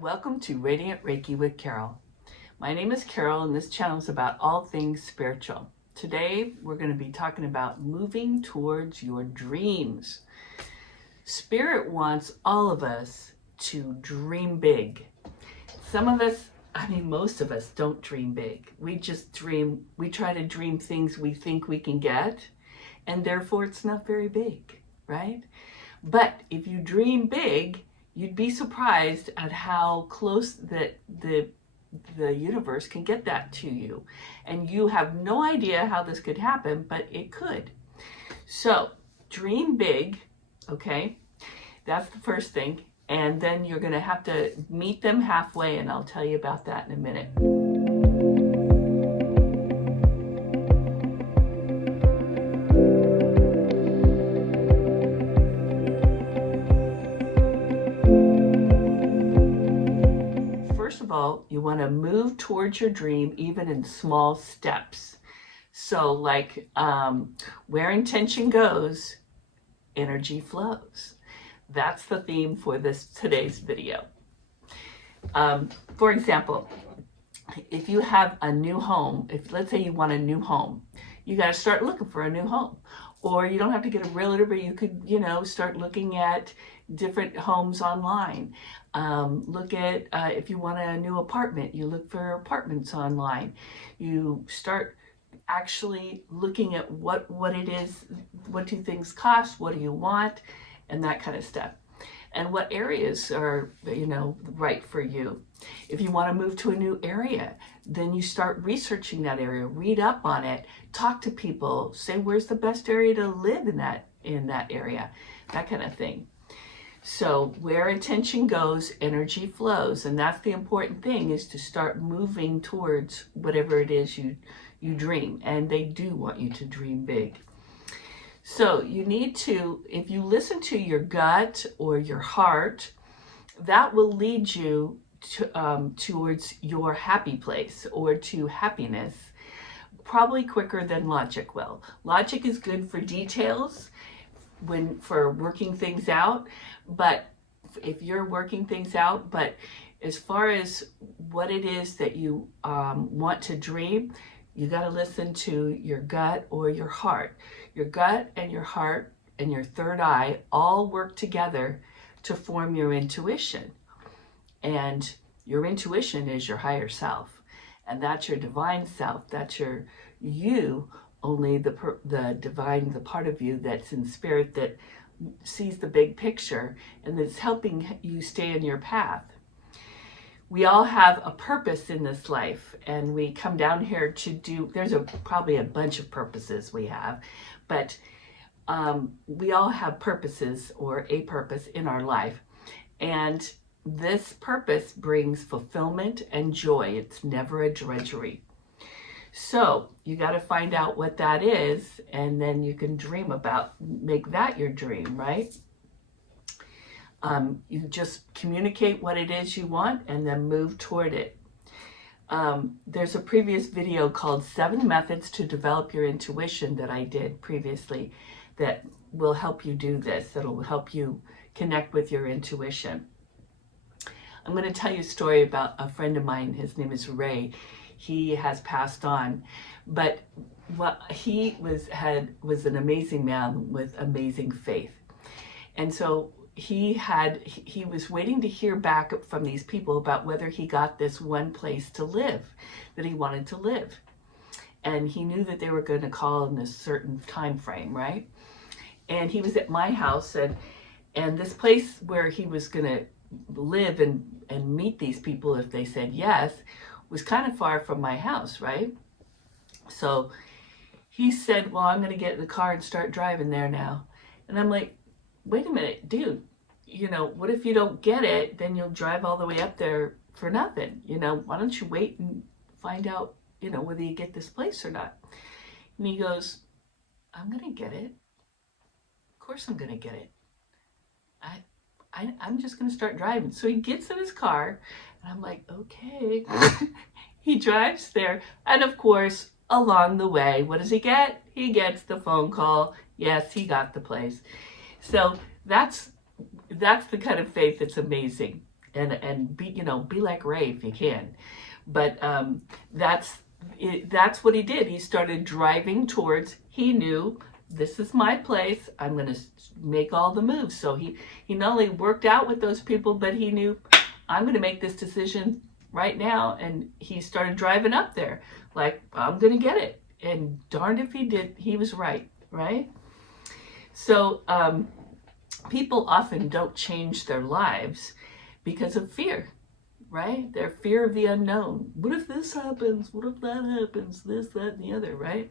Welcome to Radiant Reiki with Carol. My name is Carol and this channel is about all things spiritual. Today we're going to be talking about moving towards your dreams. Spirit wants all of us to dream big. Some of us, most of us don't dream big. We just dream, we try to dream things we think we can get, and therefore it's not very big, right? But if you dream big, you'd be surprised at how close that the universe can get that to you. And you have no idea how this could happen, but it could. So dream big, okay? That's the first thing. And then you're gonna have to meet them halfway, and I'll tell you about that in a minute. You want to move towards your dream even in small steps. So like where intention goes, energy flows. That's the theme for today's video. For example, if you have a new home, let's say you want a new home, you got to start looking for a new home. Or you don't have to get a realtor, but you could, start looking at different homes online. Look at, if you want a new apartment, you look for apartments online. You start actually looking at what it is, what do things cost, what do you want, and that kind of stuff. And what areas are, right for you. If you want to move to a new area, then you start researching that area, read up on it, talk to people, say where's the best area to live in that area, that kind of thing. So where intention goes, energy flows, and that's the important thing, is to start moving towards whatever it is you dream, and they do want you to dream big. So you need to, if you listen to your gut or your heart, that will lead you towards your happy place or to happiness, probably quicker than logic will. Logic is good for details, for working things out, but if you're working things out, but as far as what it is that you want to dream, you got to listen to your gut or your heart. Your gut and your heart and your third eye all work together to form your intuition. And your intuition is your higher self. And that's your divine self. That's your you, only the divine, the part of you that's in spirit that sees the big picture and that's helping you stay in your path. We all have a purpose in this life, and we come down here to do, probably a bunch of purposes we have, but we all have purposes or a purpose in our life. And this purpose brings fulfillment and joy. It's never a drudgery. So you got to find out what that is, and then you can make that your dream, right? You just communicate what it is you want and then move toward it. There's a previous video called 7 Methods to Develop Your Intuition that I did previously that will help you do this, that'll help you connect with your intuition. I'm going to tell you a story about a friend of mine. His name is Ray. He has passed on, but he was an amazing man with amazing faith. And so he was waiting to hear back from these people about whether he got this one place to live that he wanted to live. And he knew that they were going to call in a certain time frame, right? And he was at my house, and this place where he was going to live and meet these people if they said yes was kind of far from my house, right? So he said, well, I'm going to get in the car and start driving there now. And I'm like, wait a minute, dude, what if you don't get it? Then you'll drive all the way up there for nothing. Why don't you wait and find out, whether you get this place or not? And he goes, I'm going to get it. Of course I'm going to get it. I'm just going to start driving. So he gets in his car, and I'm like, okay. He drives there. And of course, along the way, what does he get? He gets the phone call. Yes, he got the place. So that's the kind of faith that's amazing. and be, be like Ray if you can. But that's what he did. He started driving towards, he knew, this is my place. I'm going to make all the moves. So he not only worked out with those people, but he knew, I'm going to make this decision right now. And he started driving up there like, I'm going to get it. And darned if he did, he was right, right? So people often don't change their lives because of fear, right? Their fear of the unknown. What if this happens? What if that happens? This, that, and the other, right?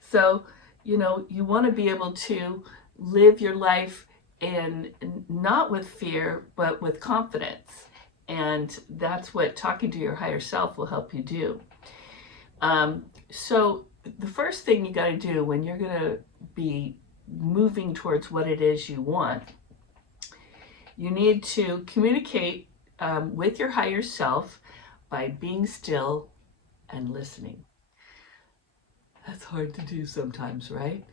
So, you want to be able to live your life and not with fear, but with confidence. And that's what talking to your higher self will help you do. So the first thing you got to do when you're going to be moving towards what it is you want, you need to communicate with your higher self by being still and listening. That's hard to do sometimes, right?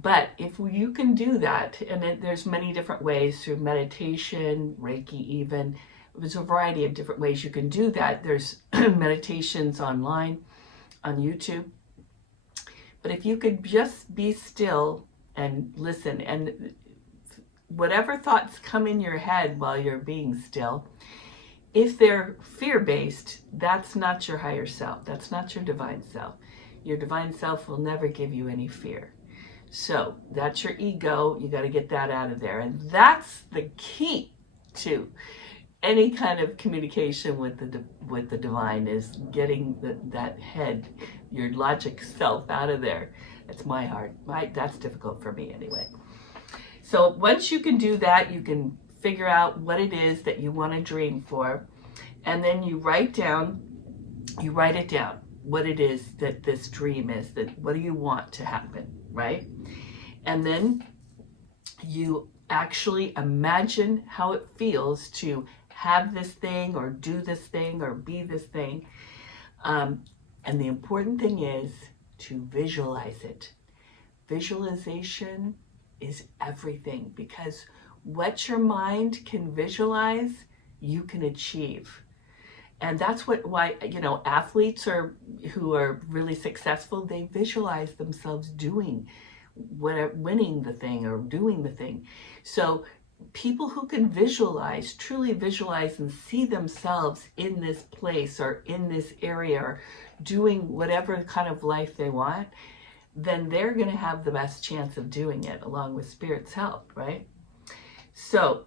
But if you can do that, and there's many different ways through meditation, Reiki even, there's a variety of different ways you can do that. There's meditations online on YouTube. But if you could just be still and listen, and whatever thoughts come in your head while you're being still, if they're fear-based, that's not your higher self. That's not your divine self. Your divine self will never give you any fear. So that's your ego. You got to get that out of there. And that's the key to any kind of communication with the divine, is getting that head, your logic self, out of there. That's my heart. That's difficult for me anyway. So once you can do that, you can figure out what it is that you want to dream for, and then you write it down what it is that this dream is, that what do you want to happen, right? And then you actually imagine how it feels to have this thing or do this thing or be this thing. And the important thing is to visualize it. Visualization is everything, because what your mind can visualize, you can achieve. And that's why athletes who are really successful, they visualize themselves doing winning the thing or doing the thing. So people who can visualize, truly visualize and see themselves in this place or in this area or doing whatever kind of life they want, then they're going to have the best chance of doing it, along with Spirit's help, right? So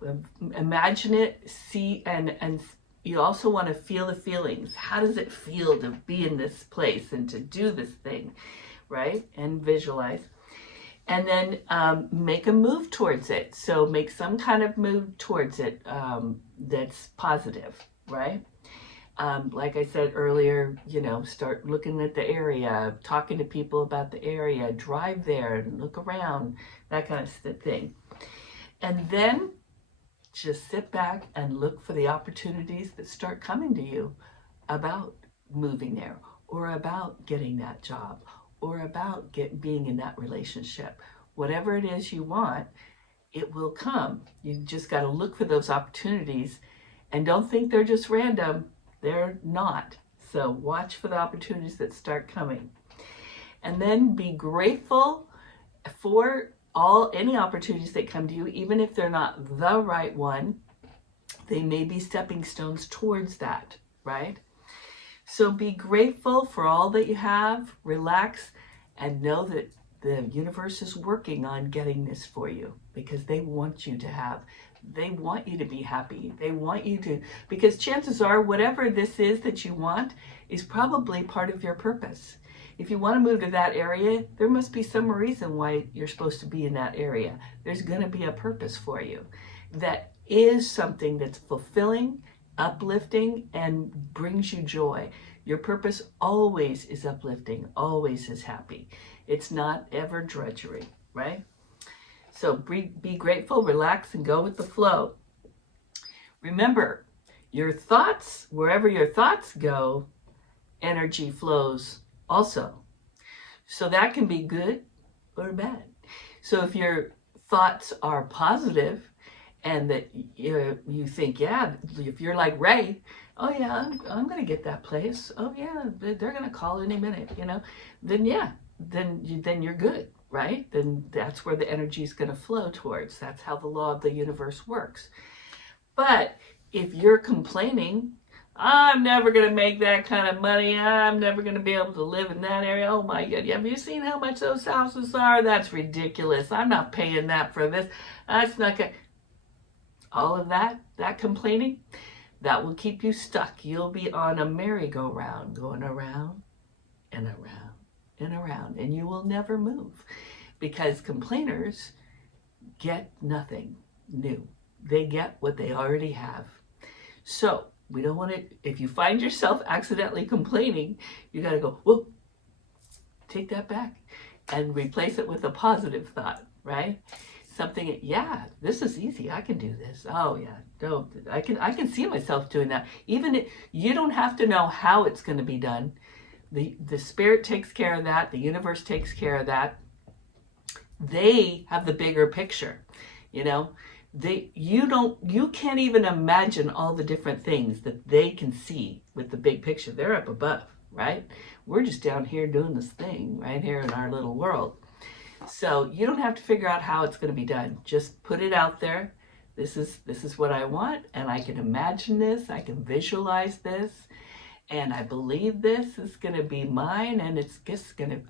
imagine it, see, and you also want to feel the feelings. How does it feel to be in this place and to do this thing, right? And visualize. And then make a move towards it. So make some kind of move towards it that's positive, right? Like I said earlier, start looking at the area, talking to people about the area, drive there and look around, that kind of thing. And then just sit back and look for the opportunities that start coming to you about moving there, or about getting that job, or about being in that relationship. Whatever it is you want, it will come. You just got to look for those opportunities, and don't think they're just random. They're not. So watch for the opportunities that start coming. And then be grateful for any opportunities that come to you, even if they're not the right one. They may be stepping stones towards that, right? So be grateful for all that you have, relax, and know that the universe is working on getting this for you, because they want you to be happy. They want you to, because chances are whatever this is that you want is probably part of your purpose. If you want to move to that area, there must be some reason why you're supposed to be in that area. There's going to be a purpose for you that is something that's fulfilling, uplifting, and brings you joy. Your purpose always is uplifting, always is happy. It's not ever drudgery, right? So be grateful, relax, and go with the flow. Remember, your thoughts, wherever your thoughts go, energy flows also. So that can be good or bad. So if your thoughts are positive and that you think, yeah, if you're like Ray, oh yeah, I'm going to get that place. Oh yeah, they're going to call any minute, then yeah, then you're good, right? Then that's where the energy is going to flow towards. That's how the law of the universe works. But if you're complaining, I'm never going to make that kind of money. I'm never going to be able to live in that area. Oh my God. Have you seen how much those houses are? That's ridiculous. I'm not paying that for this. That's not good. All of that complaining, that will keep you stuck. You'll be on a merry-go-round, going around and around and around, and you will never move, because complainers get nothing new. They get what they already have. So we don't want to, if you find yourself accidentally complaining, you got to go, whoa, take that back and replace it with a positive thought, right? Something, yeah, this is easy. I can do this. Oh yeah, I can see myself doing that. Even you don't have to know how it's going to be done. The spirit takes care of that. The universe takes care of that. They have the bigger picture, you can't even imagine all the different things that they can see with the big picture. They're up above, right? We're just down here doing this thing right here in our little world. So you don't have to figure out how it's going to be done. Just put it out there. This is what I want, and I can imagine this. I can visualize this, and I believe this is going to be mine, and it's just going to,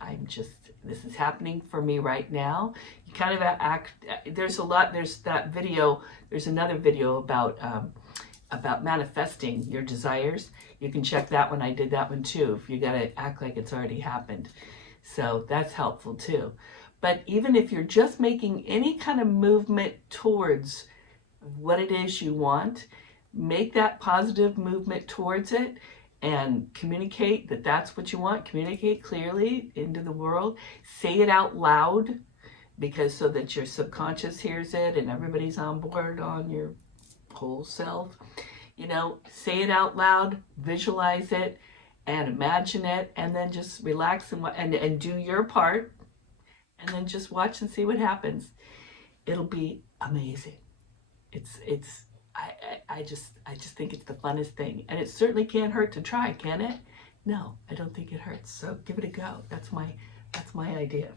this is happening for me right now. You kind of act, there's that video, there's another video about manifesting your desires. You can check that one. I did that one too. If you got to act like it's already happened. So that's helpful too. But even if you're just making any kind of movement towards what it is you want, make that positive movement towards it and communicate that that's what you want. Communicate clearly into the world. Say it out loud, because so that your subconscious hears it and everybody's on board on your whole self. Say it out loud, visualize it, and imagine it, and then just relax and do your part. And then just watch and see what happens. It'll be amazing. I just think it's the funnest thing. And it certainly can't hurt to try, can it? No, I don't think it hurts. So give it a go. That's my idea.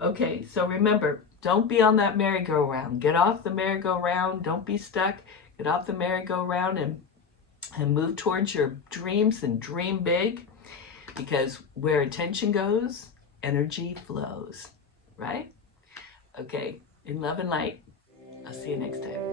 Okay, so remember, don't be on that merry-go-round. Get off the merry-go-round. Don't be stuck. Get off the merry-go-round and move towards your dreams and dream big, because where attention goes, energy flows, right? Okay, in love and light. I'll see you next time.